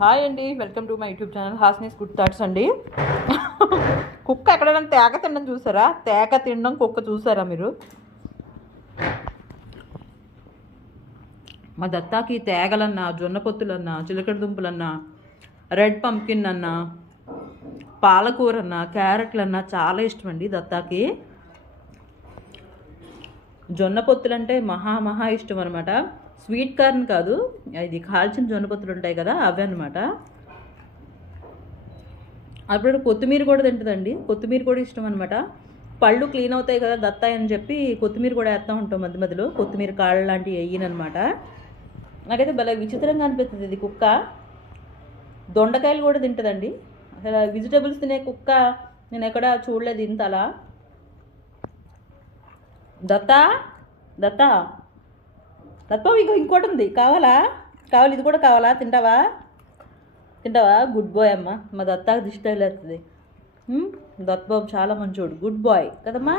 Hi అండి, welcome to my YouTube channel హాస్నీస్ good thoughts అండి. కుక్క ఎక్కడైనా తేగ తినడం చూసారా? తేగ తినడం కుక్క చూసారా మీరు? మా దత్తాకి తేగలన్నా, జొన్న పొత్తులన్నా, చిలకడ దుంపలన్నా, రెడ్ పంకిన్ అన్నా, పాలకూర అన్నా, క్యారెట్లన్నా చాలా ఇష్టం అండి దత్తాకి. జొన్న పొత్తులు అంటే మహా ఇష్టం అనమాట. స్వీట్ కార్న్ కాదు, ఇది కాల్చిన జొన్న పొత్తులు ఉంటాయి కదా, అవే అనమాట. అప్పుడు కొత్తిమీర కూడా తింటుందండి, కొత్తిమీర కూడా ఇష్టం అనమాట. పళ్ళు క్లీన్ అవుతాయి కదా దత్తాయి అని చెప్పి కొత్తిమీర కూడా వేస్తూ ఉంటాం మధ్య మధ్యలో. కొత్తిమీర కాళ్ళు లాంటివి వేయనమాట. నాకైతే భలే విచిత్రంగా అనిపిస్తుంది ఇది కుక్క. దొండకాయలు కూడా తింటుందండి. అసలు వెజిటబుల్స్ తినే కుక్క నేను ఎక్కడ చూడలేదు ఇంతలా. దత్తా దత్తా దత్తా ఇంకోటి ఉంది, కావాలి ఇది కూడా కావాలా? తింటావా? గుడ్ బాయ్ అమ్మ. మా దత్తాకి దిష్టి తగిలేస్తుంది. దత్త బాబు చాలా మంచోడు, గుడ్ బాయ్ కదమ్మా.